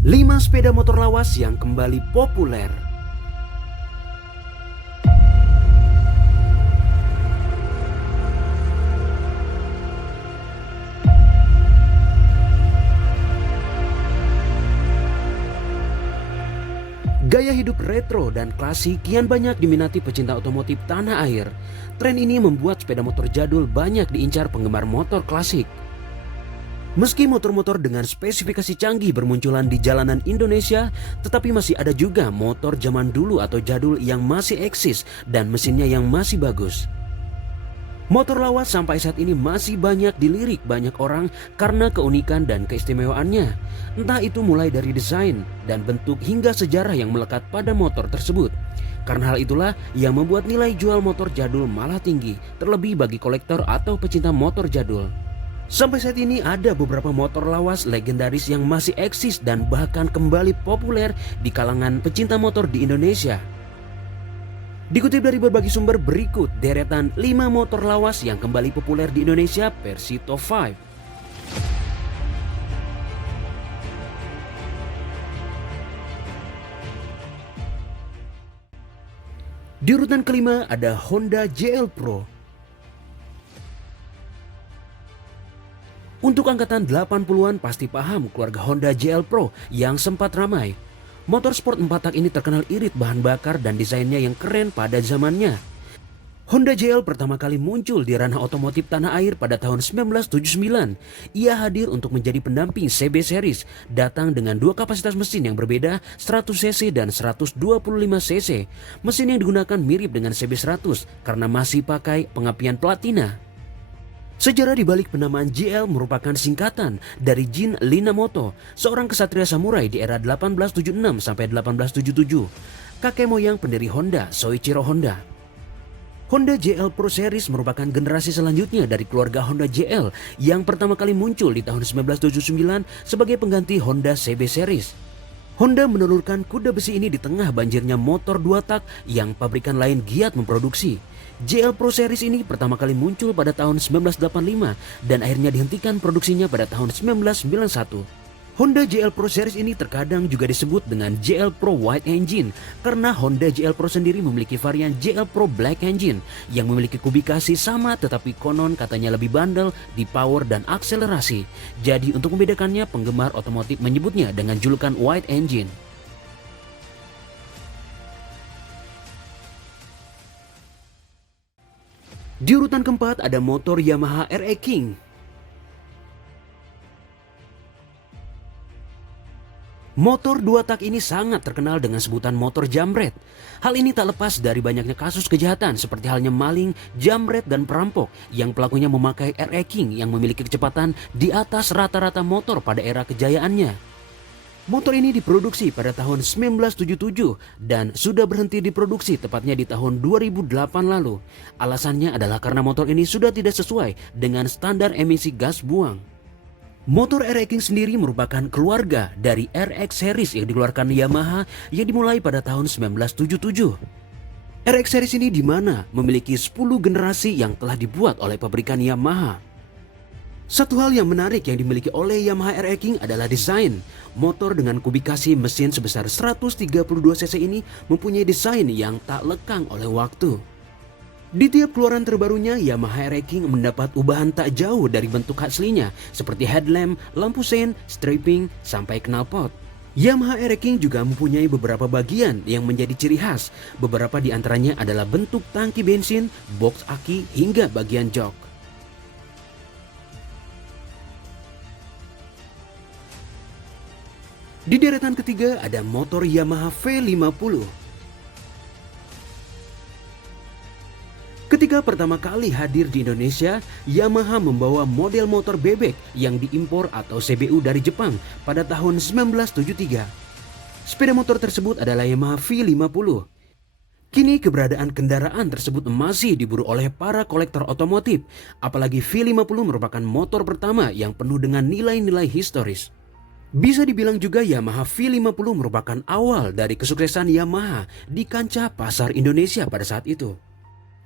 5 sepeda motor lawas yang kembali populer. Gaya hidup retro dan klasik kian banyak diminati pecinta otomotif tanah air. Tren ini membuat sepeda motor jadul banyak diincar penggemar motor klasik. Meski motor-motor dengan spesifikasi canggih bermunculan di jalanan Indonesia, tetapi masih ada juga motor zaman dulu atau jadul yang masih eksis dan mesinnya yang masih bagus. Motor lawas sampai saat ini masih banyak dilirik banyak orang karena keunikan dan keistimewaannya. Entah itu mulai dari desain dan bentuk hingga sejarah yang melekat pada motor tersebut. Karena hal itulah yang membuat nilai jual motor jadul malah tinggi, terlebih bagi kolektor atau pecinta motor jadul. Sampai saat ini ada beberapa motor lawas legendaris yang masih eksis dan bahkan kembali populer di kalangan pecinta motor di Indonesia. Dikutip dari berbagai sumber berikut deretan 5 motor lawas yang kembali populer di Indonesia versi Top 5. Di urutan kelima ada Honda JL Pro. Untuk angkatan 80-an pasti paham keluarga Honda JL Pro yang sempat ramai. Motor sport 4 tak ini terkenal irit bahan bakar dan desainnya yang keren pada zamannya. Honda JL pertama kali muncul di ranah otomotif tanah air pada tahun 1979. Ia hadir untuk menjadi pendamping CB Series, datang dengan dua kapasitas mesin yang berbeda, 100cc dan 125cc. Mesin yang digunakan mirip dengan CB 100 karena masih pakai pengapian platina. Sejarah di balik penamaan JL merupakan singkatan dari Jin Linamoto, seorang kesatria samurai di era 1876 sampai 1877. Kakek moyang pendiri Honda, Soichiro Honda. Honda JL Pro Series merupakan generasi selanjutnya dari keluarga Honda JL yang pertama kali muncul di tahun 1979 sebagai pengganti Honda CB Series. Honda menelurkan kuda besi ini di tengah banjirnya motor 2 tak yang pabrikan lain giat memproduksi. JL Pro Series ini pertama kali muncul pada tahun 1985 dan akhirnya dihentikan produksinya pada tahun 1991. Honda JL Pro Series ini terkadang juga disebut dengan JL Pro White Engine karena Honda JL Pro sendiri memiliki varian JL Pro Black Engine yang memiliki kubikasi sama tetapi konon katanya lebih bandel di power dan akselerasi. Jadi untuk membedakannya penggemar otomotif menyebutnya dengan julukan White Engine. Di urutan keempat ada motor Yamaha RE King. Motor 2 tak ini sangat terkenal dengan sebutan motor jambret. Hal ini tak lepas dari banyaknya kasus kejahatan seperti halnya maling, jambret, dan perampok yang pelakunya memakai RE King yang memiliki kecepatan di atas rata-rata motor pada era kejayaannya. Motor ini diproduksi pada tahun 1977 dan sudah berhenti diproduksi tepatnya di tahun 2008 lalu. Alasannya adalah karena motor ini sudah tidak sesuai dengan standar emisi gas buang. Motor RE King sendiri merupakan keluarga dari RX Series yang dikeluarkan Yamaha yang dimulai pada tahun 1977. RX Series ini dimana memiliki 10 generasi yang telah dibuat oleh pabrikan Yamaha. Satu hal yang menarik yang dimiliki oleh Yamaha RE King adalah desain. Motor dengan kubikasi mesin sebesar 132cc ini mempunyai desain yang tak lekang oleh waktu. Di tiap keluaran terbarunya, Yamaha RE King mendapat ubahan tak jauh dari bentuk aslinya seperti headlamp, lampu sein, striping, sampai knalpot. Yamaha RE King juga mempunyai beberapa bagian yang menjadi ciri khas. Beberapa di antaranya adalah bentuk tangki bensin, box aki, hingga bagian jok. Di deretan ketiga ada motor Yamaha V50. Ketika pertama kali hadir di Indonesia, Yamaha membawa model motor bebek yang diimpor atau CBU dari Jepang pada tahun 1973. Sepeda motor tersebut adalah Yamaha V50. Kini keberadaan kendaraan tersebut masih diburu oleh para kolektor otomotif, apalagi V50 merupakan motor pertama yang penuh dengan nilai-nilai historis. Bisa dibilang juga Yamaha V50 merupakan awal dari kesuksesan Yamaha di kancah pasar Indonesia pada saat itu.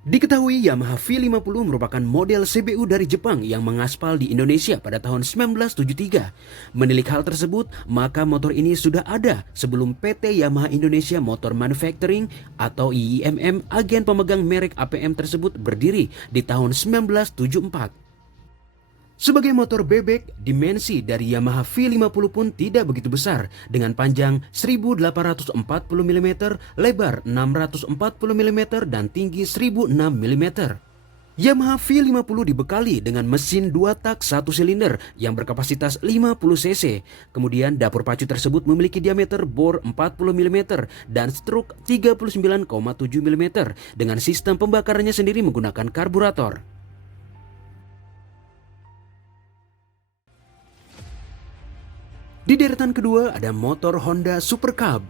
Diketahui Yamaha V50 merupakan model CBU dari Jepang yang mengaspal di Indonesia pada tahun 1973. Menilik hal tersebut, maka motor ini sudah ada sebelum PT Yamaha Indonesia Motor Manufacturing atau IIMM, agen pemegang merek APM tersebut, berdiri di tahun 1974. Sebagai motor bebek, dimensi dari Yamaha V50 pun tidak begitu besar dengan panjang 1840 mm, lebar 640 mm, dan tinggi 1006 mm. Yamaha V50 dibekali dengan mesin 2 tak 1 silinder yang berkapasitas 50 cc. Kemudian dapur pacu tersebut memiliki diameter bor 40 mm dan struk 39,7 mm dengan sistem pembakarannya sendiri menggunakan karburator. Di deretan kedua ada motor Honda Super Cub.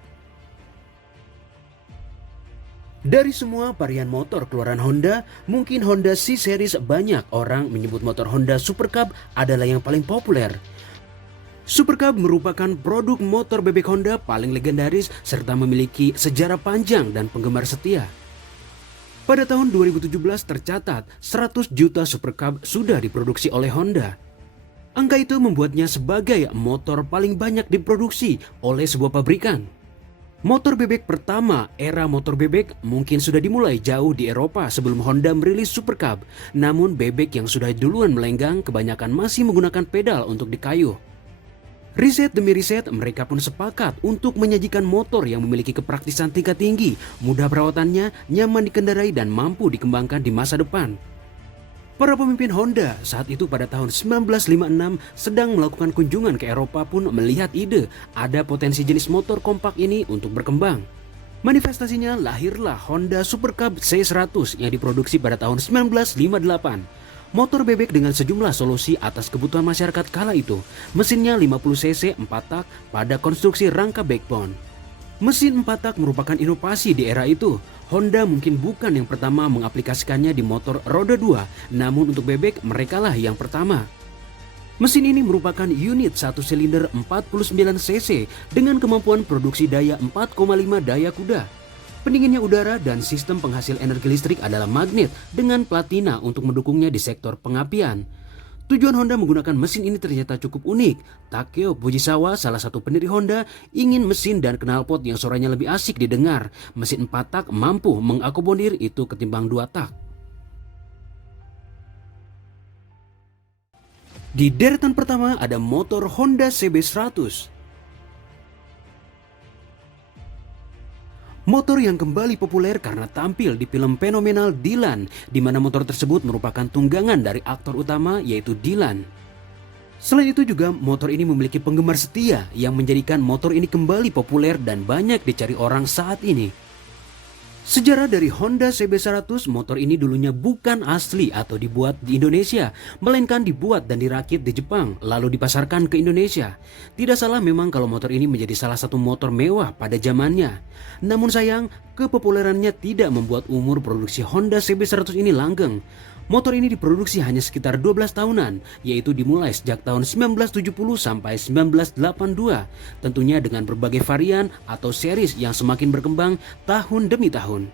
Dari semua varian motor keluaran Honda, mungkin Honda C-Series banyak orang menyebut motor Honda Super Cub adalah yang paling populer. Super Cub merupakan produk motor bebek Honda paling legendaris serta memiliki sejarah panjang dan penggemar setia. Pada tahun 2017 tercatat 100 juta Super Cub sudah diproduksi oleh Honda. Angka itu membuatnya sebagai motor paling banyak diproduksi oleh sebuah pabrikan. Motor bebek pertama era motor bebek mungkin sudah dimulai jauh di Eropa sebelum Honda merilis Super Cub. Namun bebek yang sudah duluan melenggang kebanyakan masih menggunakan pedal untuk dikayuh. Riset demi riset, mereka pun sepakat untuk menyajikan motor yang memiliki kepraktisan tingkat tinggi, mudah perawatannya, nyaman dikendarai, dan mampu dikembangkan di masa depan. Para pemimpin Honda saat itu pada tahun 1956 sedang melakukan kunjungan ke Eropa pun melihat ide ada potensi jenis motor kompak ini untuk berkembang. Manifestasinya lahirlah Honda Super Cub C100 yang diproduksi pada tahun 1958. Motor bebek dengan sejumlah solusi atas kebutuhan masyarakat kala itu. Mesinnya 50 cc 4 tak pada konstruksi rangka backbone. Mesin 4 tak merupakan inovasi di era itu. Honda mungkin bukan yang pertama mengaplikasikannya di motor roda 2, namun untuk bebek merekalah yang pertama. Mesin ini merupakan unit 1 silinder 49 cc dengan kemampuan produksi daya 4,5 daya kuda. Pendinginnya udara dan sistem penghasil energi listrik adalah magnet dengan platina untuk mendukungnya di sektor pengapian. Tujuan Honda menggunakan mesin ini ternyata cukup unik. Takeo Fujisawa, salah satu pendiri Honda, ingin mesin dan knalpot yang suaranya lebih asik didengar. Mesin 4 tak mampu mengakomodir itu ketimbang 2 tak. Di deretan pertama ada motor Honda CB100. Motor yang kembali populer karena tampil di film fenomenal Dylan, di mana motor tersebut merupakan tunggangan dari aktor utama yaitu Dylan. Selain itu juga motor ini memiliki penggemar setia yang menjadikan motor ini kembali populer dan banyak dicari orang saat ini. Sejarah dari Honda CB100, motor ini dulunya bukan asli atau dibuat di Indonesia, melainkan dibuat dan dirakit di Jepang, lalu dipasarkan ke Indonesia. Tidak salah memang kalau motor ini menjadi salah satu motor mewah pada zamannya. Namun sayang, kepopulerannya tidak membuat umur produksi Honda CB100 ini langgeng. Motor ini diproduksi hanya sekitar 12 tahunan, yaitu dimulai sejak tahun 1970 sampai 1982. Tentunya dengan berbagai varian atau series yang semakin berkembang tahun demi tahun.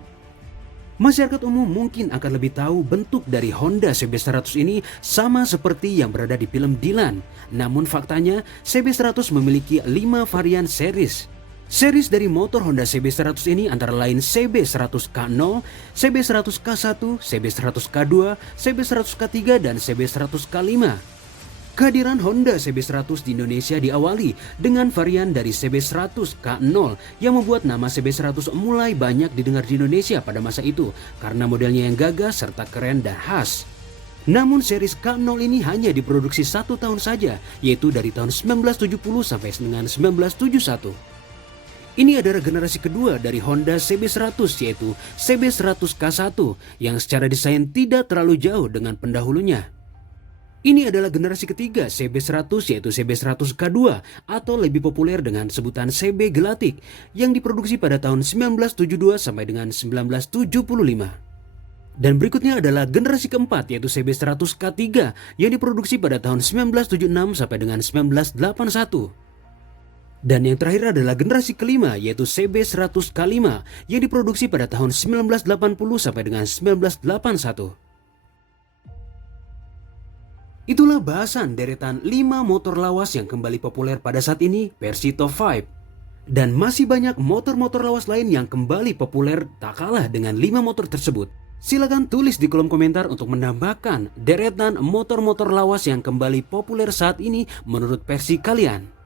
Masyarakat umum mungkin akan lebih tahu bentuk dari Honda CB100 ini sama seperti yang berada di film Dylan. Namun faktanya CB100 memiliki 5 varian series. Series dari motor Honda CB100 ini antara lain CB100K0, CB100K1, CB100K2, CB100K3, dan CB100K5. Kehadiran Honda CB100 di Indonesia diawali dengan varian dari CB100K0 yang membuat nama CB100 mulai banyak didengar di Indonesia pada masa itu karena modelnya yang gagah serta keren dan khas. Namun series K0 ini hanya diproduksi 1 tahun saja, yaitu dari tahun 1970 sampai dengan 1971. Ini adalah generasi kedua dari Honda CB100 yaitu CB100K1 yang secara desain tidak terlalu jauh dengan pendahulunya. Ini adalah generasi ketiga CB100 yaitu CB100K2 atau lebih populer dengan sebutan CB Gelatik yang diproduksi pada tahun 1972 sampai dengan 1975. Dan berikutnya adalah generasi keempat yaitu CB100K3 yang diproduksi pada tahun 1976 sampai dengan 1981. Dan yang terakhir adalah generasi kelima, yaitu CB100K5 yang diproduksi pada tahun 1980 sampai dengan 1981. Itulah bahasan deretan 5 motor lawas yang kembali populer pada saat ini versi top 5. Dan masih banyak motor-motor lawas lain yang kembali populer tak kalah dengan 5 motor tersebut. Silakan tulis di kolom komentar untuk menambahkan deretan motor-motor lawas yang kembali populer saat ini menurut versi kalian.